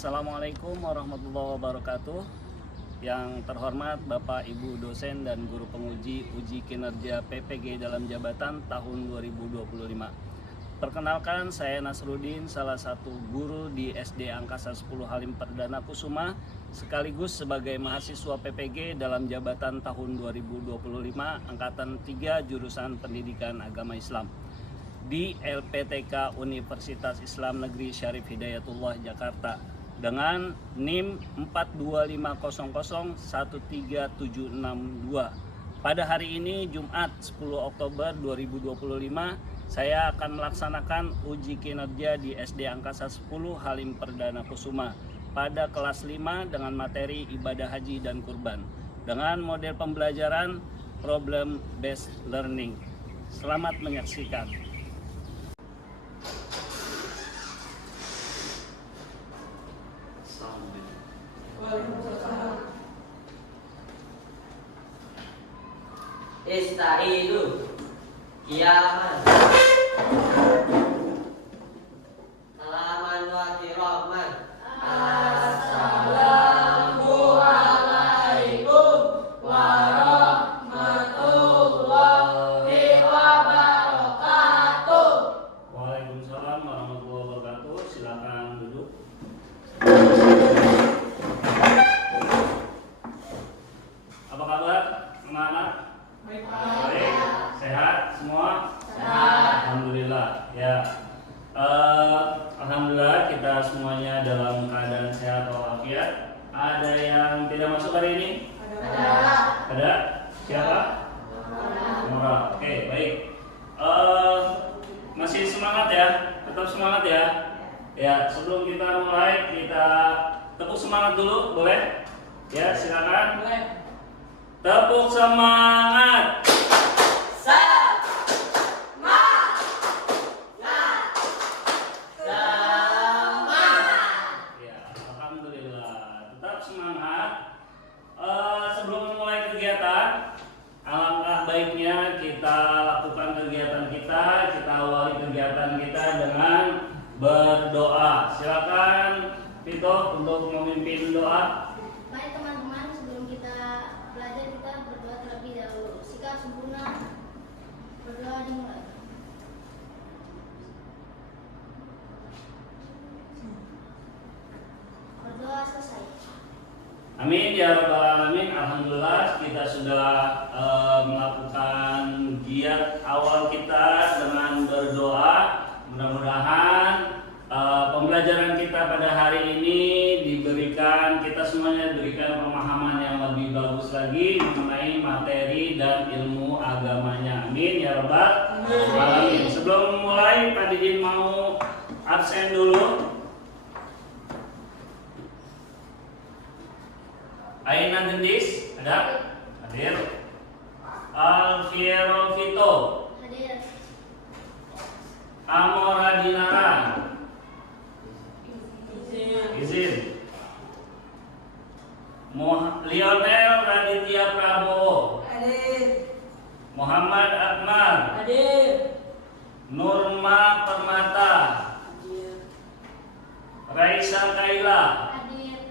Assalamualaikum warahmatullahi wabarakatuh. Yang terhormat Bapak Ibu dosen dan guru penguji uji kinerja PPG dalam jabatan tahun 2025. Perkenalkan, saya Nasruddin, salah satu guru di SD Angkasa 10 Halim Perdana Kusuma, sekaligus sebagai mahasiswa PPG dalam jabatan tahun 2025 Angkatan 3 jurusan Pendidikan Agama Islam di LPTK Universitas Islam Negeri Syarif Hidayatullah Jakarta dengan NIM 425001372. Pada hari ini Jumat 10 Oktober 2025 saya akan melaksanakan uji kinerja di SD Angkasa 10 Halim Perdana Kusuma pada kelas 5 dengan materi ibadah haji dan kurban dengan model pembelajaran problem based learning. Selamat menyaksikan. Istaizu kiaman salaman wa kirahman. Assalamualaikum warahmatullahi wabarakatuh. Waalaikumsalam warahmatullahi wabarakatuh. Silakan duduk. Apa kabar anak-anak? Baik. Sehat semua? Sehat. Alhamdulillah. Ya. Alhamdulillah kita semuanya dalam keadaan sehat walafiat. Ada yang tidak masuk hari ini? Ada. Siapa? Murah. Oke, baik. Masih semangat ya? Tetap semangat ya? Ya, sebelum kita mulai kita tepuk semangat dulu, boleh? Ya, silakan. Boleh. Tepuk semangat. Ya, alhamdulillah. Tetap semangat. Sebelum memulai kegiatan, alangkah baiknya kita lakukan kegiatan kita. Kita awali kegiatan kita dengan berdoa. Silakan Vito untuk memimpin doa. Baik teman-teman, sebelum kita belajar kita berdoa terlebih dahulu. Sikap sempurna, berdoa dimulai. Berdoa selesai. Amin ya rabbal alamin. Alhamdulillah kita sudah melakukan giat awal kita dengan berdoa. Mudah-mudahan pembelajaran kita pada hari ini kita semuanya diberikan pemahaman yang lebih bagus lagi mengenai materi dan ilmu agamanya. Amin ya rabbal alamin. Sebelum mulai, Pak Didin mau absen dulu. Aina Gendis ada? Hadir. Alfiero Vito. Hadir. Amora Dinara. Izin. Lionel Raditya Prabowo. Hadir. Muhammad Akmal. Hadir. Nurma Permata. Hadir. Raisa Kaila. Hadir.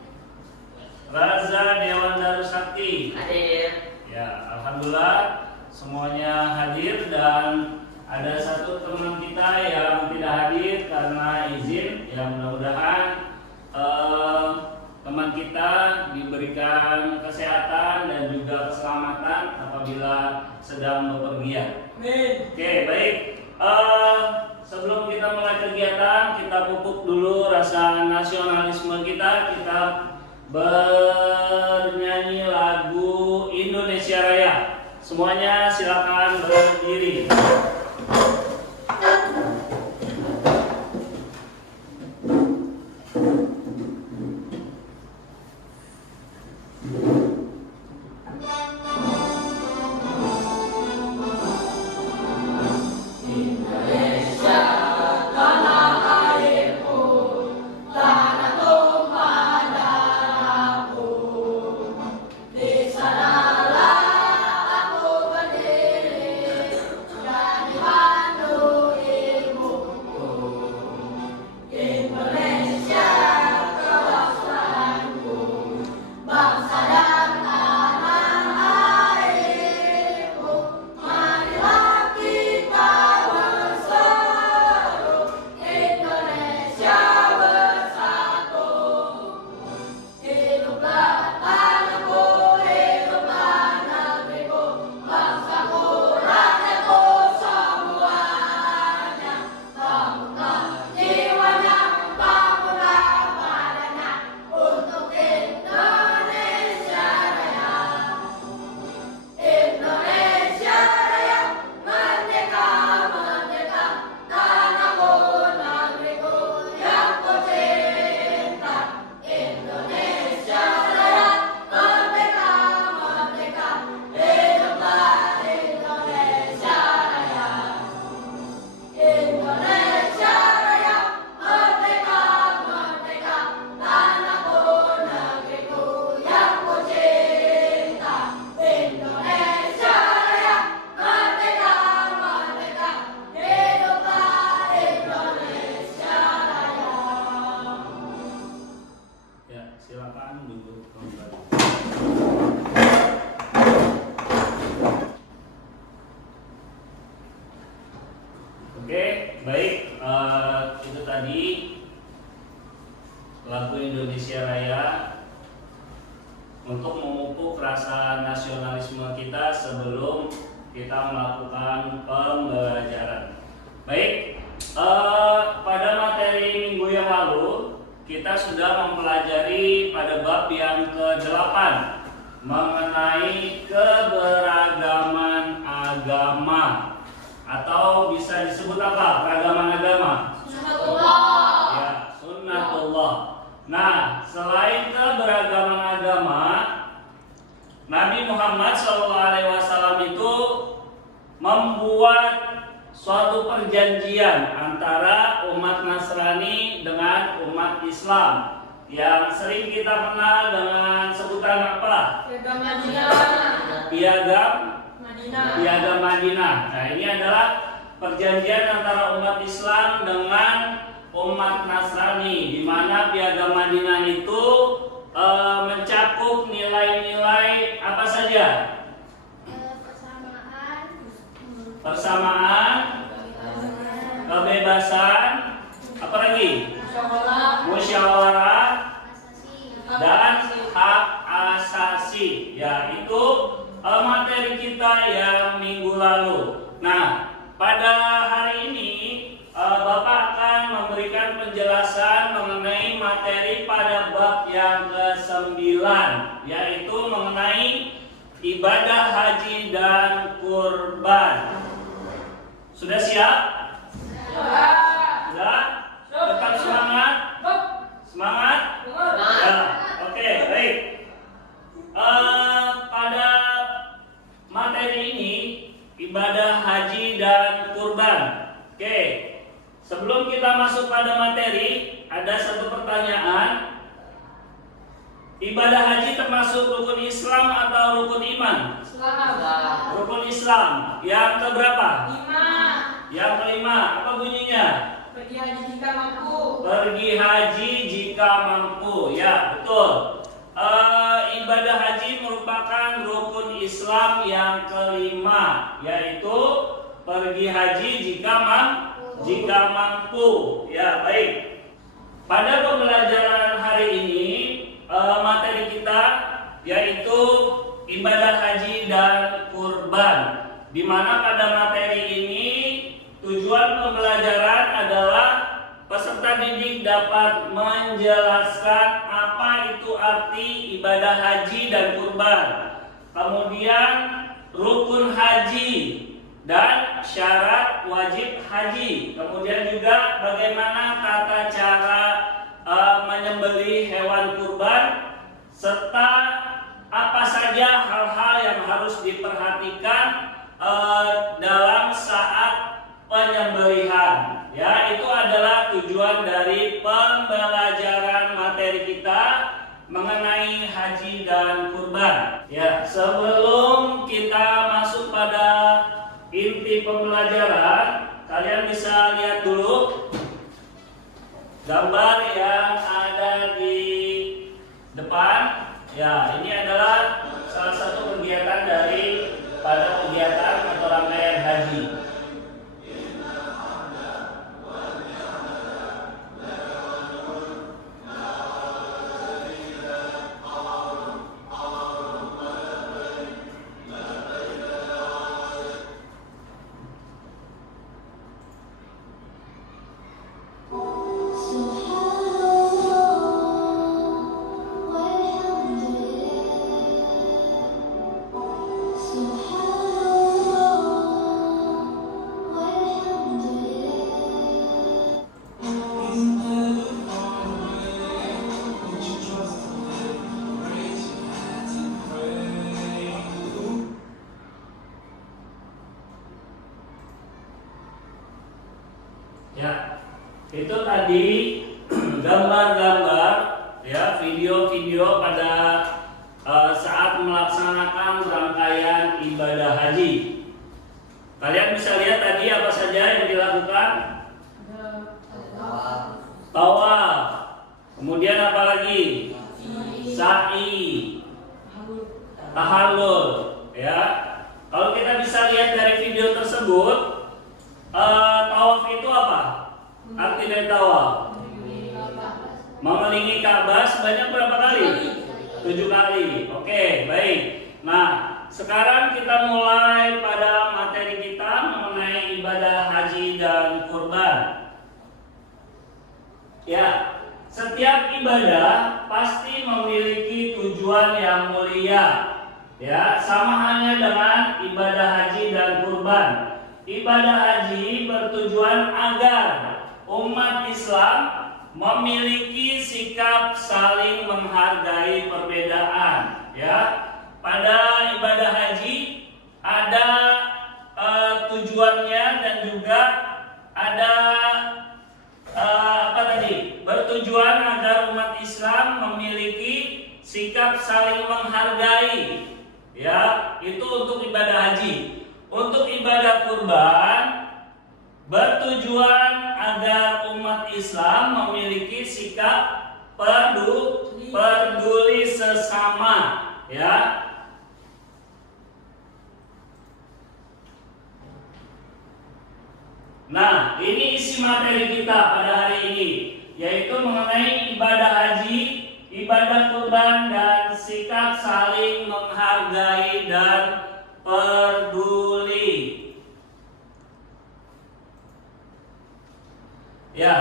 Raza Dewan Darusakti. Hadir. Ya, alhamdulillah semuanya hadir dan ada satu teman kita yang tidak hadir karena izin. Yang mudah-mudahan teman kita diberikan kesehatan dan juga keselamatan apabila sedang bepergian. Amin. Oke, baik. Sebelum kita mulai kegiatan, kita pupuk dulu rasa nasionalisme kita. Kita bernyanyi lagu Indonesia Raya. Semuanya silakan berdiri. Sanalah aku berdiri dan di Bandung. baik, itu tadi lagu Indonesia Raya untuk memupuk rasa nasionalisme kita sebelum kita melakukan pembelajaran. Baik, pada materi minggu yang lalu kita sudah mempelajari pada bab yang ke-8 mengenai keberagaman agama, atau bisa disebut apa? Keragaman agama. Sunnatullah. Ya, sunnatullah. Nah, selain keberagaman agama, Nabi Muhammad SAW itu membuat suatu perjanjian antara umat Nasrani dengan umat Islam yang sering kita kenal dengan sebutan apa? Piagam Madinah. Nah, ini adalah perjanjian antara umat Islam dengan umat Nasrani, di mana Piagam Madinah itu mencakup nilai-nilai apa saja? Persamaan, kebebasan, apa lagi? Musyawarah dan hak asasi. Ya, itu materi kita yang minggu lalu. Nah, pada hari ini Bapak akan memberikan penjelasan mengenai materi pada bab yang ke-9, yaitu mengenai ibadah haji dan kurban. Sudah siap? Sudah? Tetap semangat? Semangat? Ya, oke, baik. Pada materi ini ibadah haji dan kurban. Oke, sebelum kita masuk pada materi, ada satu pertanyaan. Ibadah haji termasuk rukun Islam atau rukun iman? Rukun Islam. Yang keberapa? 5. Yang kelima. Apa bunyinya? Pergi haji jika mampu. Pergi haji jika mampu. Ya, betul. Ibadah haji merupakan rukun Islam yang kelima, yaitu pergi haji jika mampu. Ya, baik. Pada pembelajaran hari ini materi kita yaitu ibadah haji dan kurban, di mana pada materi ini tujuan pembelajaran adalah peserta didik dapat menjelaskan apa itu arti ibadah haji dan kurban, kemudian rukun haji dan syarat wajib haji, kemudian juga bagaimana tata cara menyembelih hewan kurban, serta apa saja hal-hal yang harus diperhatikan dalam saat penyembelihan. Ya, itu adalah tujuan dari pembelajaran materi kita mengenai haji dan kurban. Ya, sebelum kita masuk pada inti pembelajaran, kalian bisa lihat dulu gambar yang ada di depan. Ya, ini adalah salah satu kegiatan dari pada kegiatan atau rangkaian haji. Ya, itu tadi gambar-gambar, ya, video-video pada saat melaksanakan rangkaian ibadah haji. Kalian bisa lihat tadi apa saja yang dilakukan? Tawaf. Kemudian apa lagi? Sa'i, tahallul. Ya, kalau kita bisa lihat dari video tersebut, tawaf itu apa? 7 kali. Oke, baik. Nah, sekarang kita mulai pada materi kita mengenai ibadah haji dan kurban. Ya, setiap ibadah pasti memiliki tujuan yang mulia. Ya, sama halnya dengan ibadah haji dan kurban. Ibadah haji bertujuan agar umat Islam memiliki sikap saling menghargai perbedaan. Ya, pada ibadah haji ada tujuannya dan juga ada bertujuan agar umat Islam memiliki sikap saling menghargai. Ya, itu untuk ibadah haji. Untuk ibadah kurban bertujuan agar umat Islam memiliki sikap peduli sesama, ya. Nah, ini isi materi kita pada hari ini, yaitu mengenai ibadah haji, ibadah kurban, dan sikap saling menghargai dan peduli. Ya,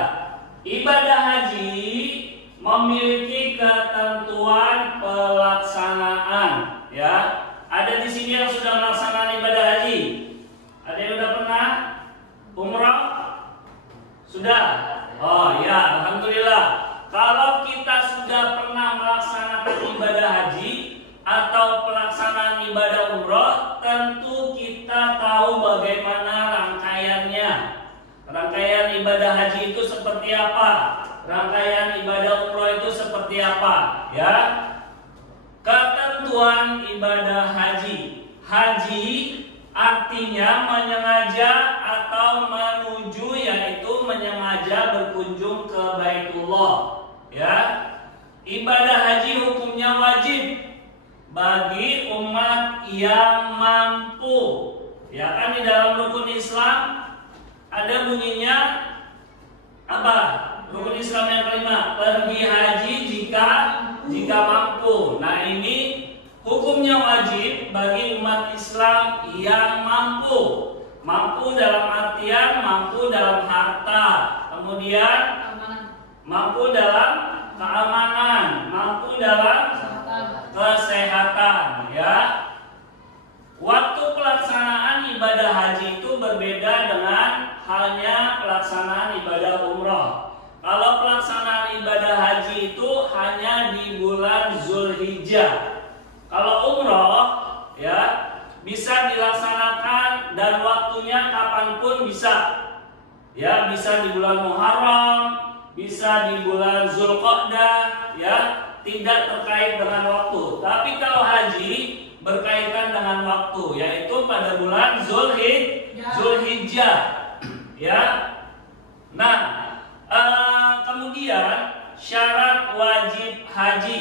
ibadah haji memiliki ketentuan pelaksanaan. Ya, ada di sini yang sudah melaksanakan ibadah haji. Ada yang sudah pernah umrah? Sudah? Oh ya, alhamdulillah. Kalau kita sudah pernah melaksanakan ibadah haji atau pelaksanaan ibadah umrah, tentu kita tahu bagaimana rangkaiannya. Rangkaian ibadah haji itu seperti apa? Rangkaian ibadah umrah itu seperti apa? Ya. Ketentuan ibadah haji. Haji artinya menyengaja atau menuju, yaitu menyengaja berkunjung ke Baitullah. Ya. Ibadah haji hukumnya wajib bagi umat yang mampu. Ya kan, di dalam rukun Islam ada bunyinya apa? Rukun Islam yang kelima, pergi haji jika mampu. Nah, ini hukumnya wajib bagi umat Islam yang mampu. Mampu dalam artian mampu dalam harta, kemudian mampu dalam keamanan, mampu dalam kesehatan, ya. Waktu pelaksanaan ibadah haji itu berbeda dengan halnya pelaksanaan ibadah umrah. Kalau pelaksanaan ibadah haji itu hanya di bulan Zulhijjah. Kalau umrah, ya, bisa dilaksanakan dan waktunya kapanpun bisa. Ya, bisa di bulan Muharram, bisa di bulan Zulqa'dah, ya, tidak terkait dengan waktu. Tapi kalau haji berkaitan dengan waktu, yaitu pada bulan Zulhijjah. Ya. Nah, kemudian syarat wajib haji.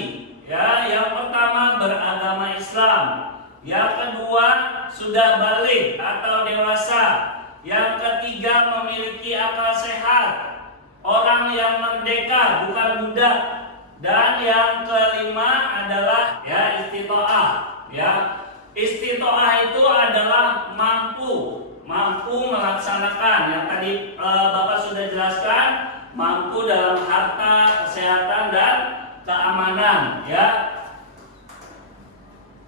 Ya, yang pertama beragama Islam. Yang kedua sudah balik atau dewasa. Yang ketiga memiliki akal sehat. Orang yang merdeka, bukan budak. Dan yang kelima adalah ya istitoah. Ya, istitoah itu adalah mampu melaksanakan yang tadi Bapak sudah jelaskan, mampu dalam harta, kesehatan, dan keamanan. Ya.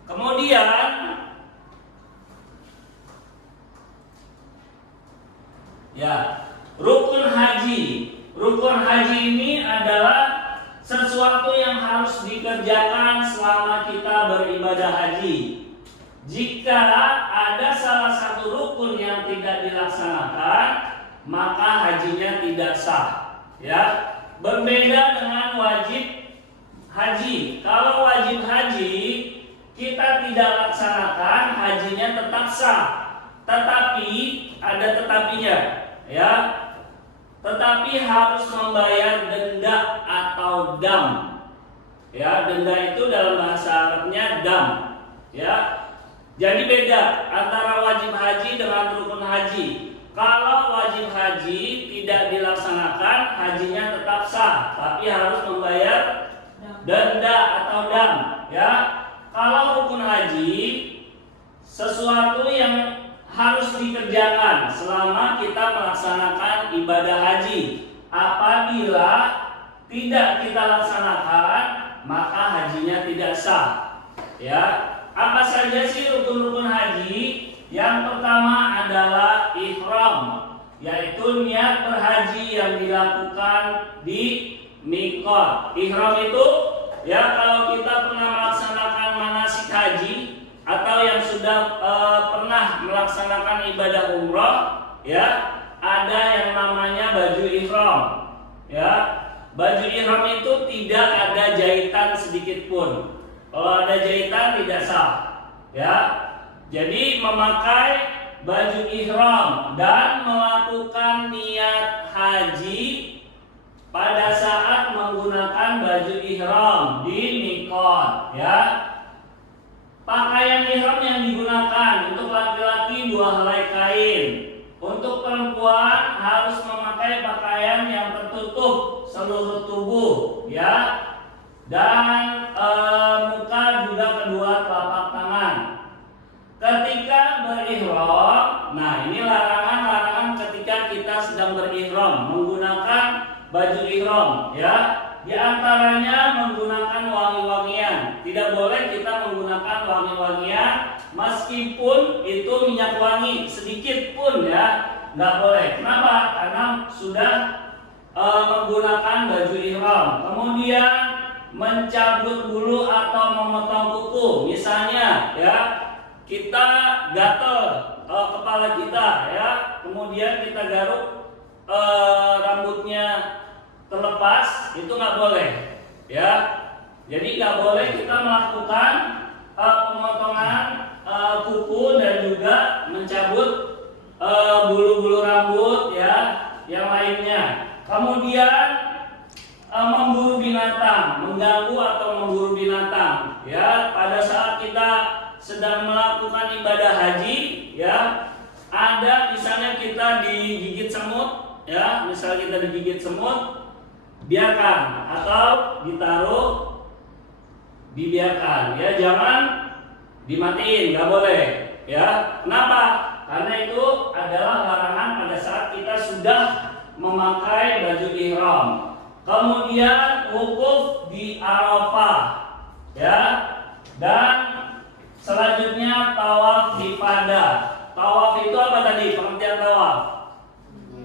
Kemudian ya, rukun haji. Rukun haji ini adalah sesuatu yang harus dikerjakan selama kita beribadah haji. Jika ada salah satu rukun yang tidak dilaksanakan, maka hajinya tidak sah. Ya, berbeda dengan wajib haji. Kalau wajib haji kita tidak laksanakan, hajinya tetap sah. Tetapi ada tetapinya, ya. Tetapi harus membayar denda atau dam. Ya, denda itu dalam bahasa Arabnya dam. Ya. Jadi beda antara wajib haji dengan rukun haji. Kalau wajib haji tidak dilaksanakan, hajinya tetap sah, tapi harus membayar denda atau dam. ya, kalau rukun haji sesuatu yang harus dikerjakan selama kita melaksanakan ibadah haji. Apabila tidak kita laksanakan, maka hajinya tidak sah. Ya, apa saja sih rukun-rukun haji? Yang pertama adalah ihram, yaitu niat berhaji yang dilakukan di miqat. Ihram itu ya, kalau kita pernah melaksanakan manasik haji atau yang sudah pernah melaksanakan ibadah umrah, ya, ada yang namanya baju ihram. Ya, baju ihram itu tidak ada jahitan sedikit pun. Kalau ada jahitan tidak sah. Ya, jadi memakai baju ihram dan melakukan niat haji pada saat menggunakan baju ihram di miqat, ya. Pakaian ihram yang digunakan untuk laki-laki 2 helai kain, untuk perempuan harus memakai pakaian yang tertutup seluruh tubuh, ya, dan muka juga kedua telapak tangan. Ketika berihram, nah ini larangan-larangan ketika kita sedang berihram menggunakan baju ihram, ya. Di antaranya menggunakan wangi-wangian. Tidak boleh kita menggunakan wangi-wangian meskipun itu minyak wangi sedikit pun, ya, nggak boleh. Kenapa? Karena sudah menggunakan baju ihram. Kemudian mencabut bulu atau memotong kuku, misalnya, ya, kita gatel kepala kita, ya, kemudian kita garuk rambutnya terlepas, itu nggak boleh, ya. Jadi nggak boleh kita melakukan pemotongan kuku dan juga mencabut bulu-bulu rambut, ya, yang lainnya. Kemudian memburu binatang, mengganggu atau memburu binatang, ya, pada saat kita sedang melakukan ibadah haji, ya, ada misalnya kita digigit semut, ya, misal kita digigit semut, biarkan, atau ditaruh, dibiarkan, ya, jangan dimatiin, nggak boleh, ya. Kenapa? Karena itu adalah larangan pada saat kita sudah memakai baju ihram. Kemudian wukuf di Arafah, ya, dan selanjutnya tawaf ifadah. Tawaf itu apa tadi? Pengertian tawaf,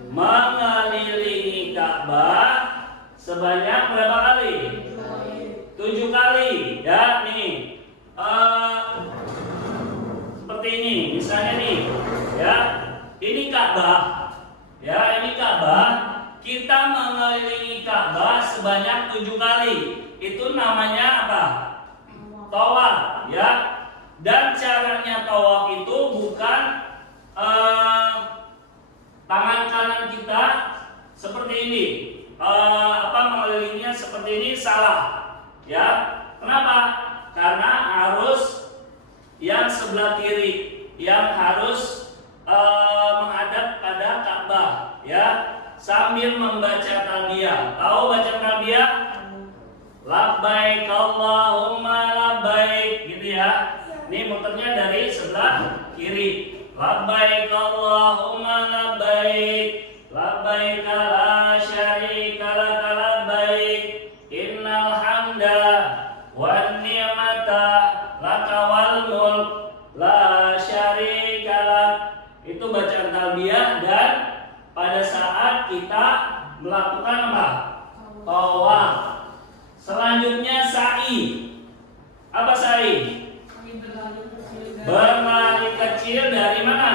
mengelilingi Ka'bah sebanyak berapa kali? 7 kali, ya. Nih, seperti ini, misalnya nih, ya, ini Ka'bah, ya, ini Ka'bah. Kita mengelilingi Ka'bah sebanyak 7 kali. Itu namanya apa? Tawaf, ya. Dan caranya tawaf itu bukan tangan kanan kita seperti ini, mengelilinginya seperti ini, salah, ya. Kenapa? Karena harus yang sebelah kiri yang harus menghadap pada Ka'bah, ya, sambil membaca talbiyah. Tahu baca talbiyah? Labbaik Allahumma labbaik, gitu, ya. Ini muternya dari sebelah kiri. Labbaik Allahumma labbaik, labbaik la syarika laka labbaik, innal hamda wan ni'mata laka wal mulk la syarika lak. Itu bacaan talbiyah. Dan pada saat kita melakukan apa? Tawaf. Selanjutnya sa'i. Apa sa'i? Berlari kecil dari mana?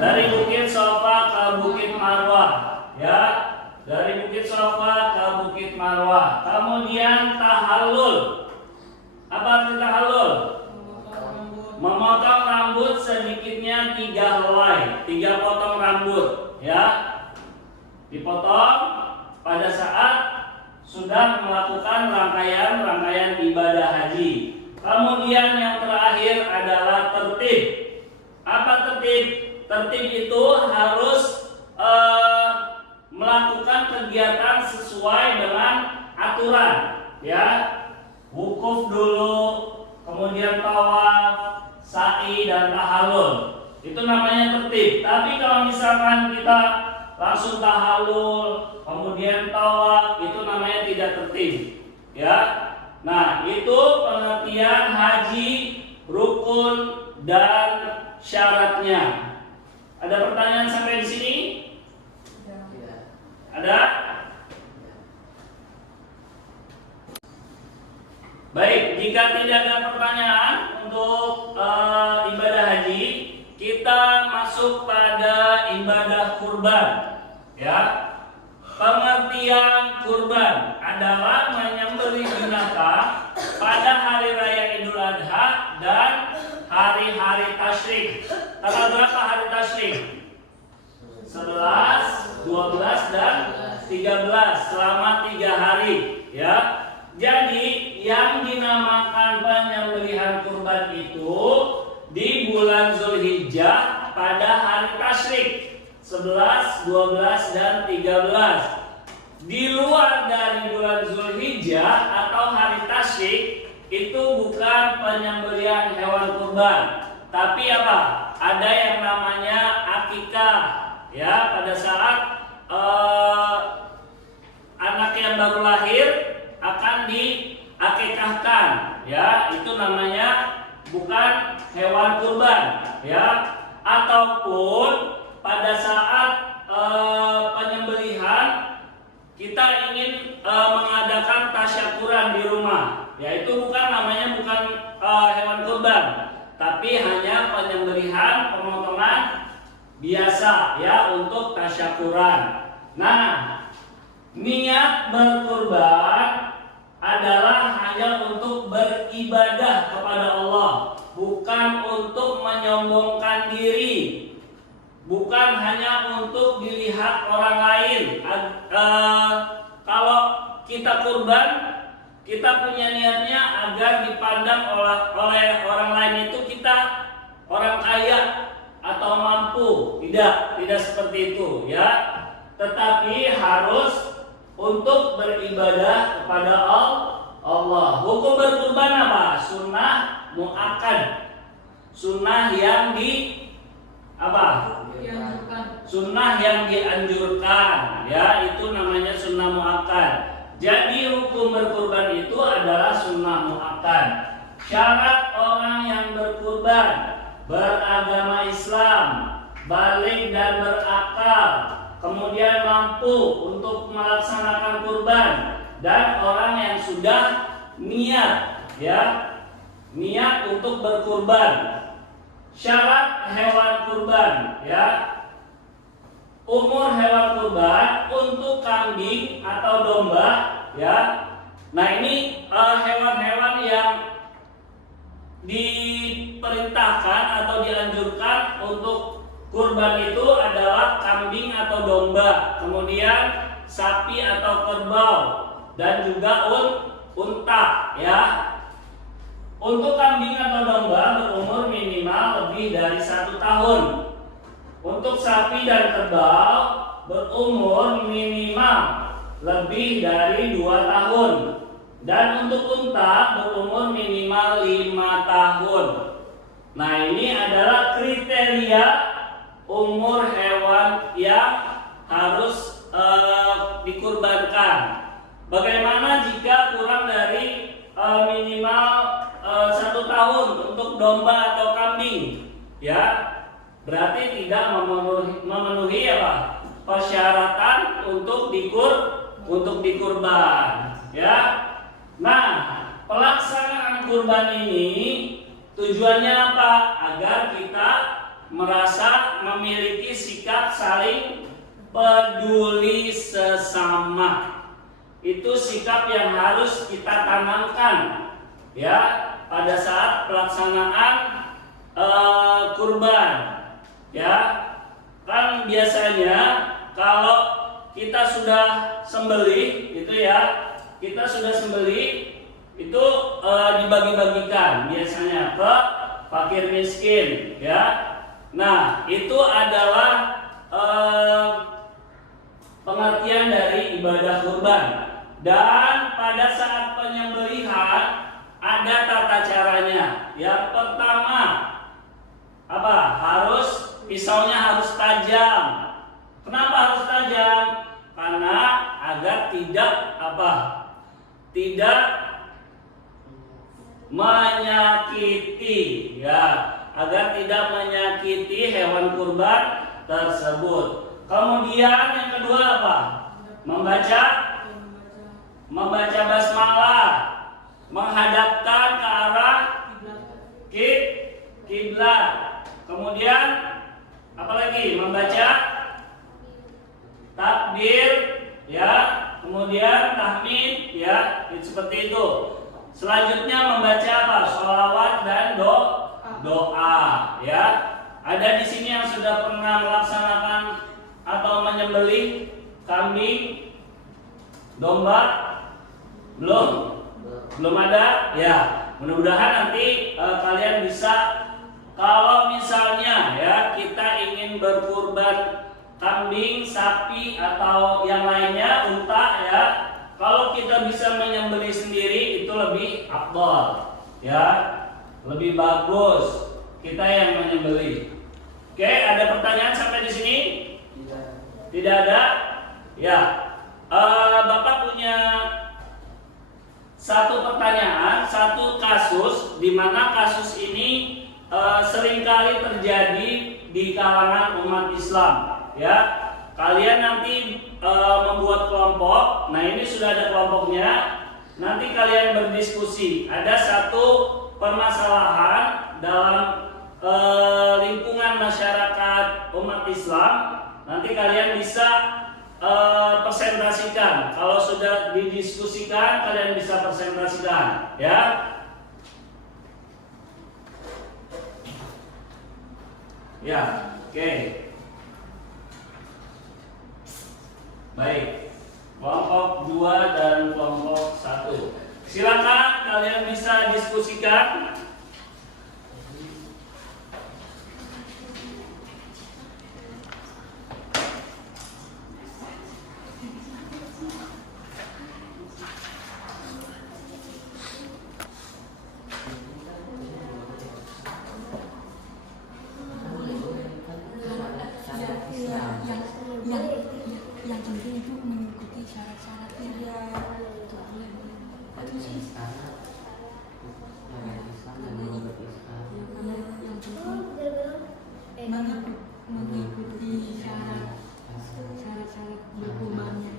Dari Bukit Sofa ke Bukit Marwah, ya. Dari Bukit Sofa ke Bukit Marwah. Kemudian tahallul. Apa arti tahallul? Memotong rambut sedikitnya 3 helai, 3 potong rambut, ya. Dipotong pada saat sudah melakukan rangkaian ibadah haji. Kemudian yang terakhir adalah tertib. Apa tertib? Tertib itu harus melakukan kegiatan sesuai dengan aturan, ya. wukuf dulu, kemudian tawaf, sa'i dan tahallul. Itu namanya tertib. Tapi kalau misalkan kita langsung tahallul, kemudian tawaf, itu namanya tidak tertib. Ya. Nah, itu pengertian haji, rukun dan syaratnya. Ada pertanyaan sampai di sini? Ada? Baik, jika tidak ada pertanyaan untuk ibadah haji, kita masuk pada ibadah kurban. Ya, pengertian kurban adalah menyembelih binatang pada hari raya Idul Adha dan hari-hari tasyrik. Tanggal berapa hari tasyrik? 11, 12 dan 13 selama 3 hari. Ya, jadi yang dinamakan penyembelihan kurban itu di bulan Zulhijjah pada hari tasyrik 11, 12 dan 13. Di luar dari bulan Zulhijjah atau hari tasyrik itu bukan penyembelihan hewan kurban, tapi apa? Ada yang namanya akikah. Ya, pada saat anak yang baru lahir akan diakikahkan. Ya, itu namanya bukan hewan kurban. Ya, ataupun pada saat penyembelihan kita ingin mengadakan tasyakuran di rumah, yaitu bukan hewan kurban, tapi hanya penyembelihan pemotongan biasa ya untuk tasyakuran. Nah, niat berkurban adalah hanya untuk beribadah kepada Allah, bukan untuk menyombongkan diri, bukan hanya untuk dilihat orang lain. Kalau kita kurban, kita punya niatnya agar dipandang oleh orang lain itu kita orang kaya atau mampu. Tidak seperti itu ya. Tetapi harus untuk beribadah kepada Allah. Hukum berkurban apa? Sunnah muakkad. Sunnah yang sunnah yang dianjurkan, ya, itu namanya sunnah muakkad. Jadi hukum berkurban itu adalah sunnah muakkad. Syarat orang yang berkurban beragama Islam, balik dan berakal, kemudian mampu untuk melaksanakan kurban, dan orang yang sudah niat untuk berkurban. Syarat hewan kurban, ya, umur hewan kurban untuk kambing atau domba, ya. Nah, ini hewan-hewan yang diperintahkan atau dianjurkan untuk kurban itu adalah kambing atau domba, kemudian sapi atau kerbau, dan juga unta, ya. Untuk kambing atau domba berumur minimal lebih dari 1 tahun. Untuk sapi dan kerbau berumur minimal lebih dari 2 tahun. Dan untuk unta berumur minimal 5 tahun. Nah, ini adalah kriteria umur hewan yang harus dikurbankan. Bagaimana jika kurang dari minimal 1 tahun untuk domba atau kambing? Ya, berarti tidak memenuhi persyaratan untuk dikurban, ya. Nah, pelaksanaan kurban ini tujuannya apa? Agar kita merasa memiliki sikap saling peduli sesama. Itu sikap yang harus kita tanamkan, ya, pada saat pelaksanaan kurban, ya. Kan biasanya kalau kita sudah sembelih itu, ya, itu dibagi-bagikan biasanya ke fakir miskin, ya. Nah, itu adalah pengertian dari ibadah kurban. Dan pada saat penyembelihan ada tata caranya. Yang pertama, apa? Pisaunya harus tajam. Kenapa harus tajam? Karena agar tidak apa? Tidak menyakiti, ya, agar tidak menyakiti hewan kurban tersebut. Kemudian yang kedua apa? Membaca basmalah, menghadapkan ke arah kiblat. Kemudian apalagi? Membaca takbir, ya, kemudian tahmid, ya, seperti itu. Selanjutnya membaca apa? Sholawat dan doa, ya. Ada di sini yang sudah pernah melaksanakan atau menyembelih kambing, domba? Belum ada, ya. Mudah-mudahan nanti kalian bisa. Kalau misalnya, ya, kita ingin berkurban kambing, sapi atau yang lainnya, unta, ya, kalau kita bisa menyembelih sendiri itu lebih afdal, ya, lebih bagus kita yang menyembelih. Oke, ada pertanyaan sampai di sini? Tidak ada? Ya, Bapak punya satu pertanyaan, satu kasus di mana kasus ini seringkali terjadi di kalangan umat Islam, ya. Kalian nanti membuat kelompok. Nah, ini sudah ada kelompoknya. Nanti kalian berdiskusi. Ada satu permasalahan dalam lingkungan masyarakat umat Islam. Nanti kalian bisa presentasikan. Kalau sudah didiskusikan, kalian bisa presentasikan, ya. Ya, oke. Baik. Kelompok 2 dan kelompok 1. Silakan kalian bisa diskusikan. Yang penting itu mengikuti syarat-syaratnya. Mengikuti syarat-syarat berkurbannya.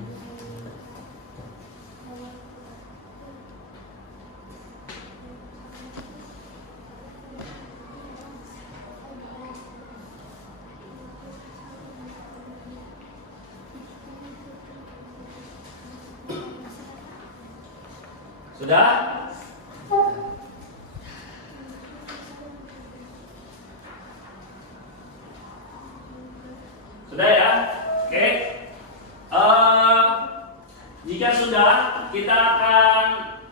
Sudah? Sudah, ya? Oke. Jika sudah, kita akan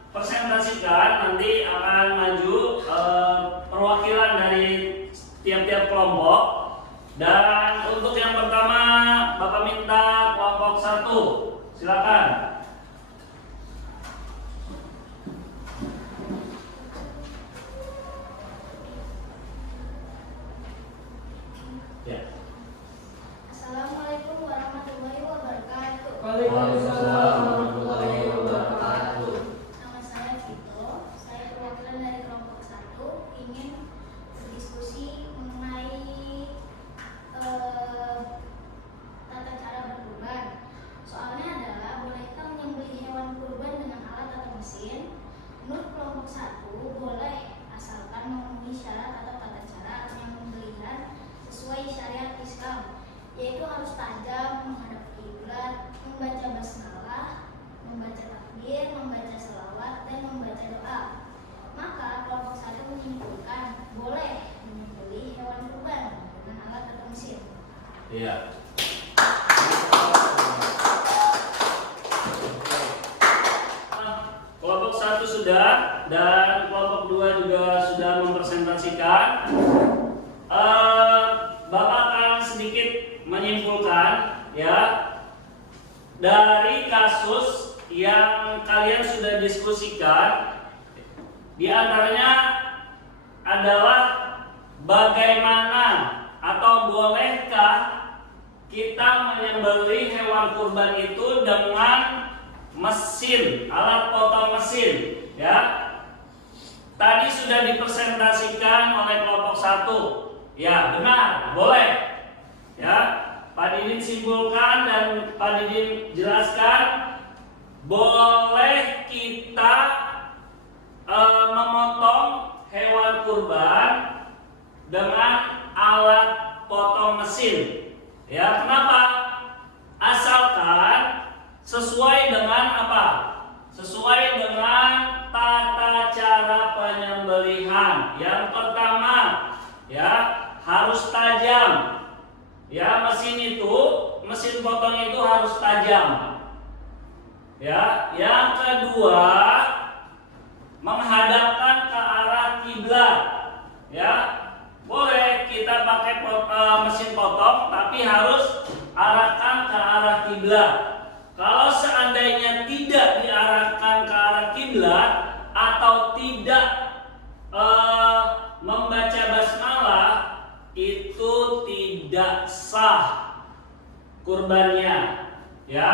presentasikan. Nanti akan maju perwakilan dari tiap-tiap kelompok. Dan untuk yang pertama, Bapak minta kelompok 1. Silakan. Assalamualaikum warahmatullahi wabarakatuh. Waalaikumsalam warahmatullahi wabarakatuh. Nama saya Vito, saya perwakilan dari kelompok 1 ingin berdiskusi mengenai tata cara berkurban. Soalnya adalah, bolehkah menyembelih hewan kurban dengan alat atau mesin? Menurut kelompok 1 boleh, asalkan memenuhi syarat atau tata cara penyembelihan sesuai syariat Islam, yaitu harus tajam, menghadap kiblat, membaca basmalah, membaca takbir, membaca selawat, dan membaca doa. Maka kelompok 1 menyimpulkan boleh menyembelih hewan kurban dengan alat atau mesin. Iya. Kelompok 1 sudah dan kelompok 2 juga sudah mempresentasikan. Bapak akan sedikit menyimpulkan, ya, dari kasus yang kalian sudah diskusikan. Di antaranya adalah bagaimana atau bolehkah kita menyembelih hewan kurban itu dengan mesin, alat potong mesin, ya. Tadi sudah dipresentasikan oleh kelompok 1. Ya, benar, boleh. Ya, Pak Didin simpulkan dan Pak Didin jelaskan, boleh kita memotong hewan kurban dengan alat potong mesin. Ya, kenapa? Asalkan sesuai dengan apa? Sesuai dengan tata cara penyembelihan. Yang pertama, ya, harus tajam. Ya, mesin potong itu harus tajam. Ya, yang kedua, menghadapkan ke arah kiblat. Ya, boleh kita pakai mesin potong, tapi harus arahkan ke arah kiblat. Kalau seandainya tidak diarahkan ke arah kiblat atau tidak membaca basmalah, itu tidak sah kurbannya. Ya,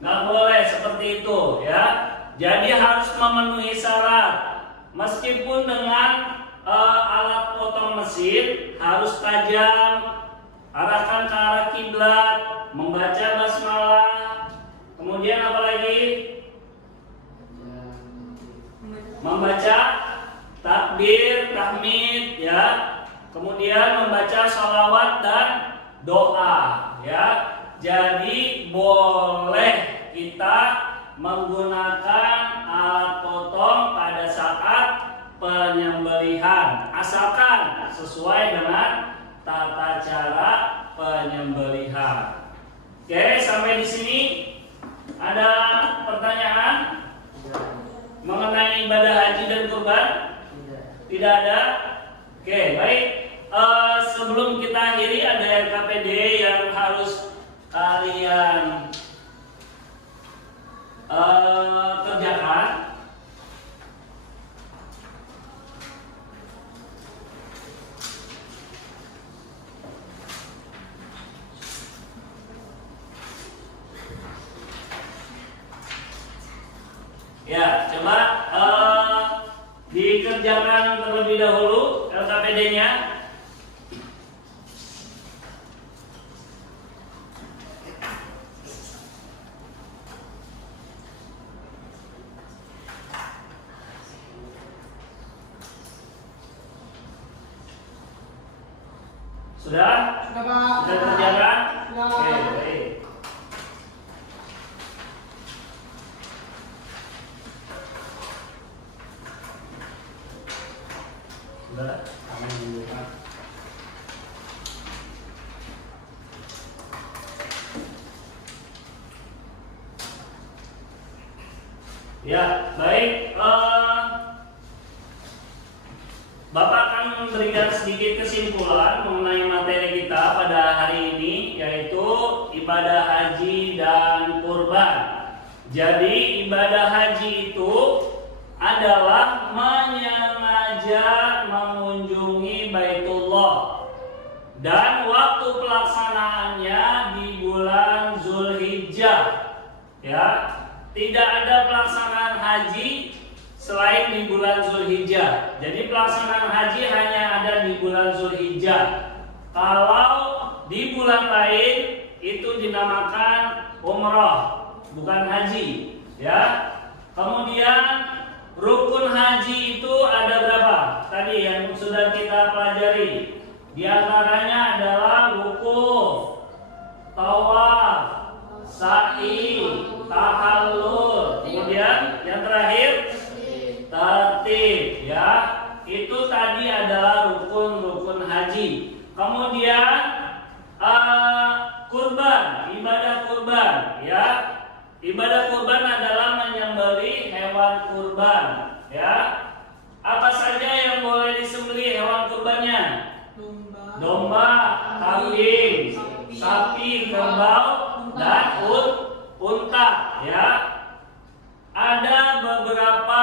nggak boleh seperti itu. Ya, jadi harus memenuhi syarat. Meskipun dengan alat potong mesin harus tajam, arahkan ke arah kiblat, membaca basmalah, kemudian apa lagi? Membaca takbir, tahmid, ya. Kemudian membaca sholawat dan doa, ya. Jadi boleh kita menggunakan alat potong pada saat penyembelihan, asalkan sesuai dengan tata cara penyembelihan. Oke, sampai di sini ada pertanyaan mengenai ibadah haji dan kurban? Tidak ada. Oke, baik. Sebelum kita akhiri, ada LKPD yang harus kalian kerjakan. Ya, coba dikerjakan terlebih dahulu LKPD-nya. Sudah? Sudah, Pak. Sudah kerjakan? Sudah. Oke, baik. Sudah, kami menunjukkan. Ya, baik. Bapak akan memberikan sedikit kesimpulan mengenai materi kita pada hari ini, yaitu ibadah haji dan kurban. Jadi ibadah haji itu adalah menyengaja mengunjungi Baitullah, dan waktu pelaksanaannya di bulan Zulhijjah. Ya, tidak ada pelaksanaan haji selain di bulan Zulhijjah. Jadi pelaksanaan haji hanya ada di bulan Zulhijjah. Kalau di bulan lain itu dinamakan umrah, bukan haji. Ya. Kemudian rukun haji itu ada berapa? Tadi yang sudah kita pelajari. Di antaranya adalah wukuf, tawaf, sa'i, tahallul. Kemudian yang terakhir tertib, ya. Itu tadi adalah rukun-rukun haji. Kemudian kurban, ibadah kurban, ya. Ibadah kurban adalah menyembelih hewan kurban, ya. Apa saja yang boleh disembelih hewan kurbannya? Domba, kambing, sapi, kerbau, dan unta, ya. Ada beberapa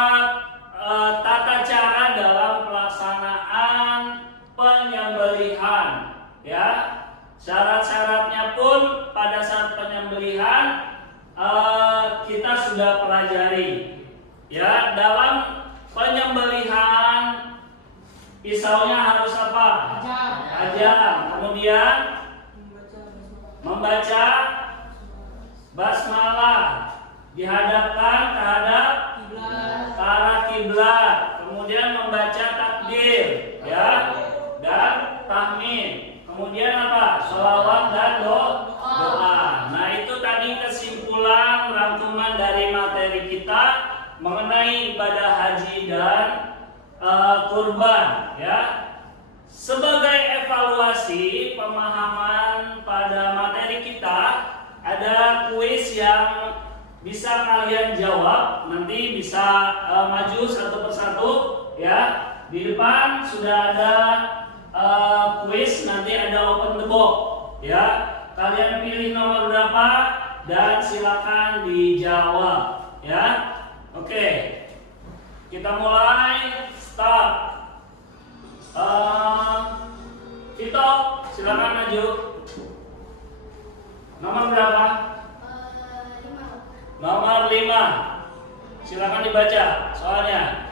ajang. Kemudian membaca basmalah, dihadapkan terhadap ke arah kiblat. Kemudian membaca takbir, ya, dan tahmid. Kemudian apa? Sholawat dan doa. Nah, itu tadi kesimpulan rangkuman dari materi kita mengenai ibadah haji dan kurban, ya. Sebagai evaluasi pemahaman pada materi kita, ada kuis yang bisa kalian jawab. Nanti bisa maju satu persatu, ya. Di depan sudah ada kuis, nanti ada open the box, ya. Kalian pilih nomor berapa dan silakan dijawab, ya. Oke, kita mulai. Start. Vito, silakan maju. Nomor berapa? 5. Nomor 5. Silakan dibaca soalnya.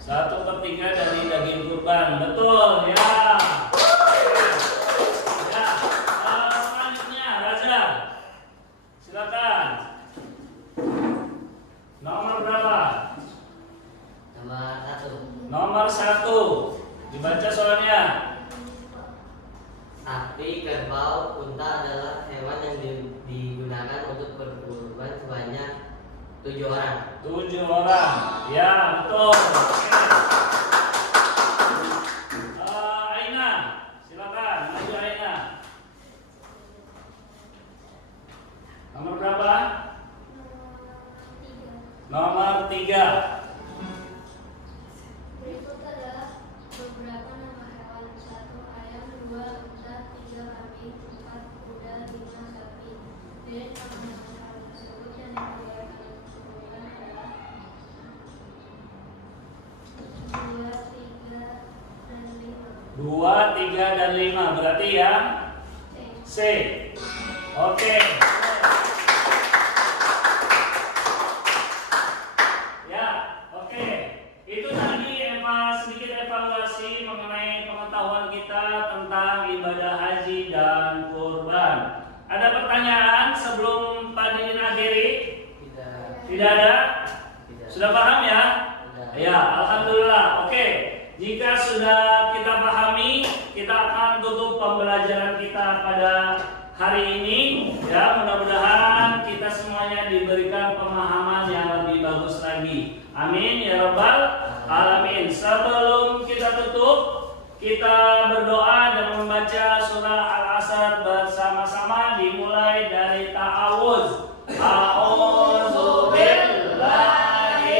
Satu per tiga dari daging kurban. Betul, ya. Selanjutnya, Raza. Silakan. Nomor berapa? Nomor 1. Dibaca soalnya. Sapi, kerbau, unta adalah hewan yang digunakan untuk berkurban sebanyak 7 orang. 7 orang. Ya, betul. Aina, silakan maju Aina. Nomor berapa? Nomor 3. Berikut adalah beberapa nama hewan. 1 ayam, 2 unta, 3 kambing, 4 kuda, 5 sapi. Dari nama-nama hewan tersebut yang boleh kalian sebutkan adalah 2, 3, dan 5. 2, 3, dan 5. Berarti yang C. Oke. Ya, oke. Itu tadi sedikit evaluasi mengenai pengetahuan kita tentang ibadah haji dan kurban. Ada pertanyaan sebelum Pak Didin akhiri? Tidak ada? Sudah paham ya? Ya, alhamdulillah. Oke. Jika sudah kita pahami, kita akan tutup pembelajaran kita pada hari ini. Ya, mudah-mudahan kita semuanya diberikan pemahaman yang lebih bagus lagi. Amin ya rabbal alamin. Sebelum kita tutup, kita berdoa dan membaca surah Al-Asr bersama-sama, dimulai dari ta'awuz. A'udzu billahi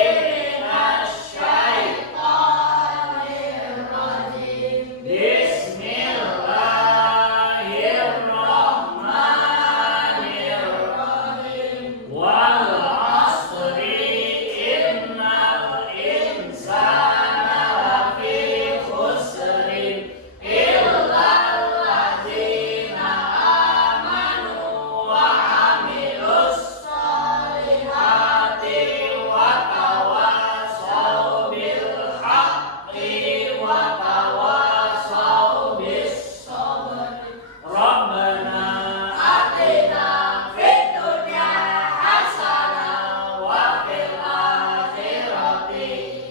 minasyaitonir rajim. Bismillahirrahmanirrahim. Wal 'ashri innal insana lafi khusrin illa alladzina amanu wa 'amilus solihati wa tawassaw bil haqqi wa tawassaw bis sabr. Rabbana atina fid dunya hasanah wa fil akhirati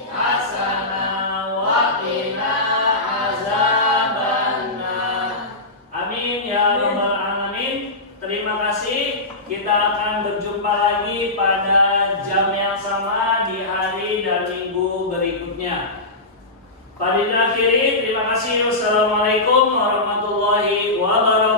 hasanah wa qina azabannar. Amin ya rabbal alamin. Terima kasih. Kita akan berjumpa lagi pada jam yang sama di hari dan minggu berikutnya. Pada akhiri, terima kasih. Wassalamualaikum warahmatullahi wabarakatuh.